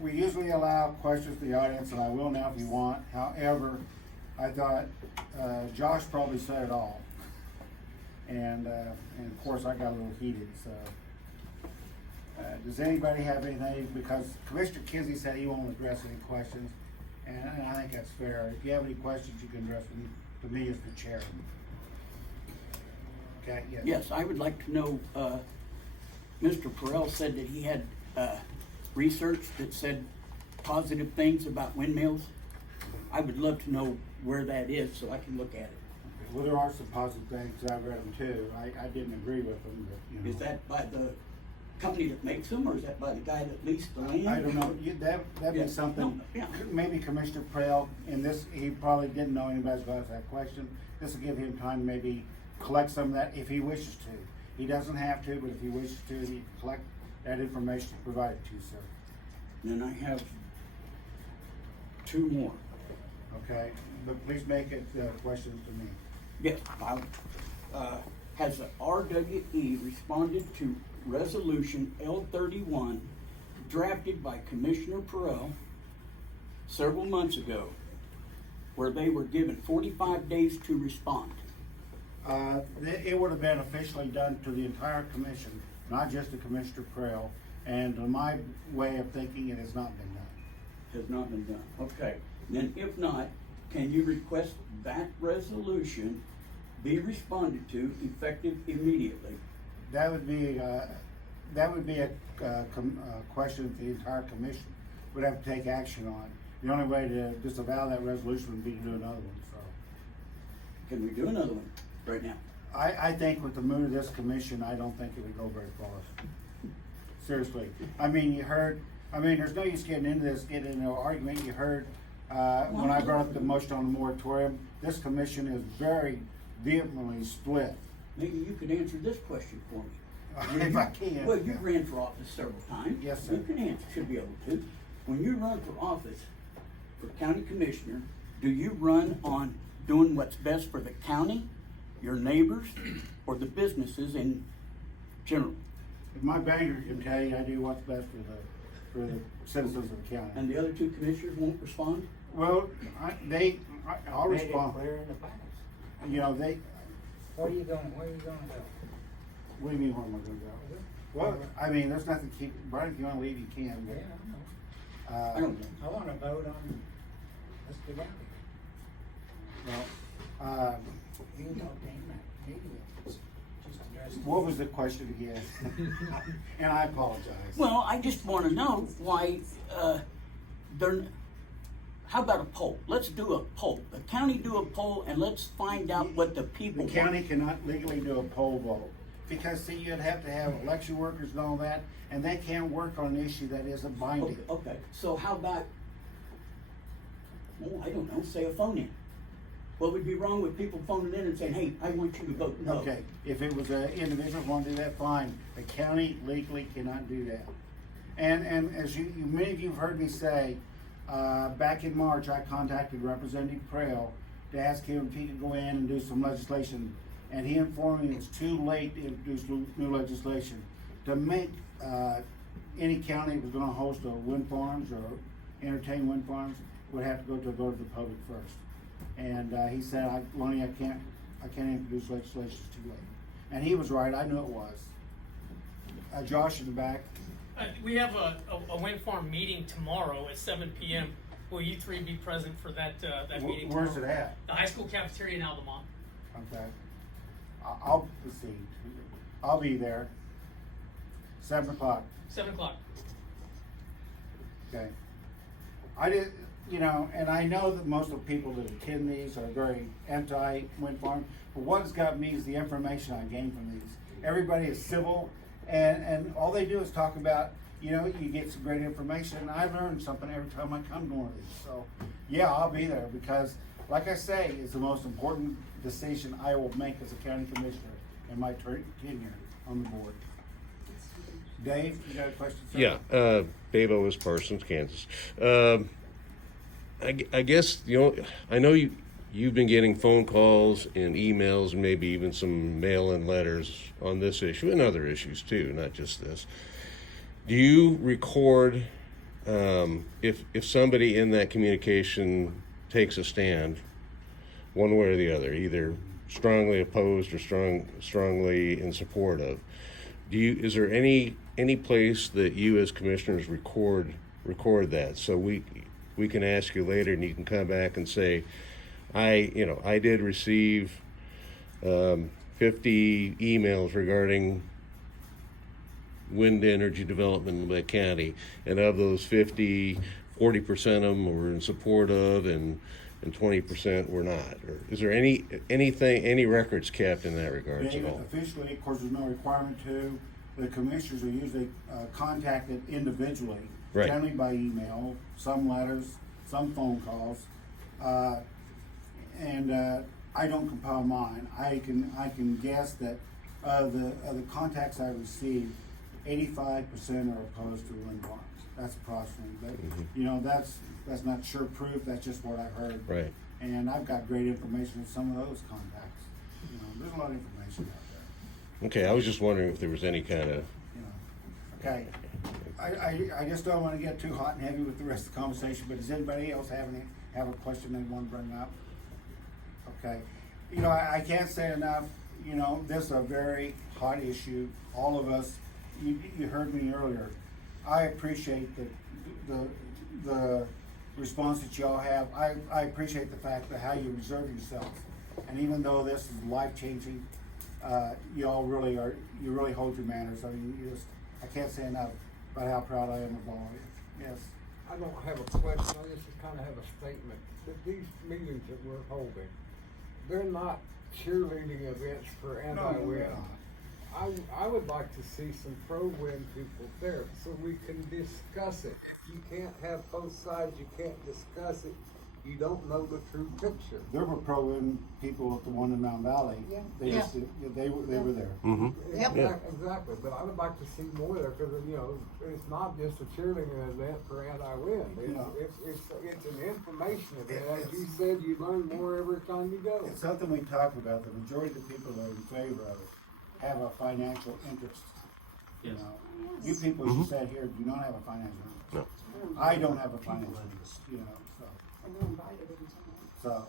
we usually allow questions to the audience, and I will now if you want. However, I thought Josh probably said it all, and of course I got a little heated. So, does anybody have anything? Because Commissioner Kinsey said he won't address any questions, and I think that's fair. If you have any questions, you can address them to me as the chair. Okay. Yes. Yes, I would like to know. Mr. Perel said that he had research that said positive things about windmills. I would love to know where that is so I can look at it. Well, there are some positive things. I've read them too. I didn't agree with them, but you know. Is that by the company that makes them, or is that by the guy that leased the land? I don't know. That'd Yeah. be something. No, yeah. Maybe Commissioner Prell, in this, he probably didn't know anybody's going to ask that question. This will give him time to maybe collect some of that if he wishes to. He doesn't have to, but if he wishes to, he can collect that information to provide it to you, sir. Then I have two more. Okay, but please make it questions to me. Yes, has the RWE responded to Resolution L31 drafted by Commissioner Perel several months ago, where they were given 45 days to respond? It would have been officially done to the entire commission, not just to Commissioner Prell. And in my way of thinking, it has not been done. Has not been done. Okay. Then if not, can you request that resolution be responded to effective immediately? That would be a question that the entire commission would have to take action on. The only way to disavow that resolution would be to do another one, so. Can we do another one right now? I think with the mood of this commission, I don't think it would go very far. Seriously. I mean, there's no use getting into an argument. You heard, when I brought up the motion on the moratorium, this commission is very vehemently split. Maybe you could answer this question for me. If I can. Well, you ran for office several times. Yes, sir. You can answer, should be able to. When you run for office, for county commissioner, do you run on doing what's best for the county, your neighbors, or the businesses in general? If my banker can tell you, I do what's best for the citizens of the county. And the other two commissioners won't respond? Well, I'll respond. Clear in the past. You know, Where are you going to go? what do you mean, where am I gonna go? Well, I mean, there's nothing to keep, Brian, if you wanna leave, you can, Yeah, but, I don't know. I want to vote on Mr. Gowdy. well, You can talk to him at meeting, just address. what was the question again? And I apologize. Well, I just want to know why how about a poll? Let's do a poll. The county do a poll and let's find out what the people The county cannot legally do a poll vote, because see, you'd have to have election workers and all that, and they can't work on an issue that isn't binding. Okay, so how about, oh, I don't know, say a phone-in? What would be wrong with people phoning in and saying, hey, I want you to vote no? Okay, if it was an individual want to do that, fine. The county legally cannot do that. And as many of you have heard me say, back in March, I contacted Representative Prell to ask him if he could go in and do some legislation. And he informed me it's too late to introduce new legislation. To make any county that was gonna host a wind farms or entertain wind farms would have to go to a vote of the public first. And he said, Lonnie, I can't introduce legislation, it's too late. And he was right, I knew it was. Josh in the back. We have a wind farm meeting tomorrow at 7 p.m. Will you three be present for that meeting tomorrow? Where's it at? The high school cafeteria in Albemarle. Okay. I'll proceed. I'll be there. 7 o'clock. 7 o'clock. Okay. I did, and I know that most of the people that attend these are very anti-wind farm, but what has got me is the information I gain from these. Everybody is civil, and all they do is talk about, you get some great information, and I learn something every time I come to one of these. So, yeah, I'll be there because, like I say, it's the most important decision I will make as a county commissioner in my tenure on the board. Dave, you got a question, sir? Yeah, Dave Owens, Parsons, Kansas. I guess, I know you've been getting phone calls and emails and maybe even some mail-in letters on this issue and other issues too, not just this. Do you record if somebody in that communication takes a stand, one way or the other, either strongly opposed or strongly in support of, is there any place that you as commissioners record that, so we can ask you later and you can come back and say, I did receive 50 emails regarding wind energy development in Labette County, and of those 50, 40% of them were in support of, and 20% were not? Or is there any records kept in that regard at David, all? officially, of course, there's no requirement to. The commissioners are usually contacted individually, Right. generally by email, some letters, some phone calls, and I don't compile mine. I can guess that of the contacts I received, 85% are opposed to wind farms. That's approximately, but that's not sure proof. That's just what I heard. Right. And I've got great information of some of those contacts. There's a lot of information out there. Okay, I was just wondering if there was any kind of. Okay. I just don't want to get too hot and heavy with the rest of the conversation, but does anybody else have a question they want to bring up? Okay. I can't say enough, this is a very hot issue. All of us, you heard me earlier. I appreciate the response that y'all have. I appreciate the fact that how you reserve yourselves. And even though this is life-changing, y'all really hold your manners. I mean, I can't say enough about how proud I am of all of you. Yes. I don't have a question, I just kind of have a statement, that these meetings that we're holding, they're not cheerleading events for anti-wind. I would like to see some pro-wind people there, so we can discuss it. If you can't have both sides, you can't discuss it, you don't know the true picture. There were pro-wind people at the one in Mountain Valley. Yeah. They were there. Mm-hmm. Yep. Exactly, but I would like to see more there, because, it's not just a cheerleading event for anti-wind. It's an information event. As you said, you learn more every time you go. It's something we talk about. The majority of the people that are in favor of it have a financial interest. Yes. You people, as you said here, do not have a financial interest. No. I don't have a financial interest, so.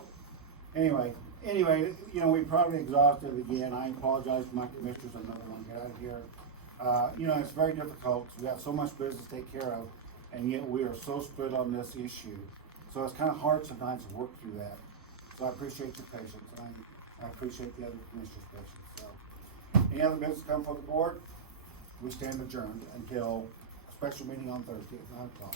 Anyway, we probably exhausted again. I apologize to my commissioners. I know they want to get out of here. It's very difficult because we have so much business to take care of, and yet we are so split on this issue. So it's kind of hard sometimes to work through that. So I appreciate your patience. I appreciate the other commissioners' patience. So, any other business come for the board? We stand adjourned until a special meeting on Thursday at 9 o'clock.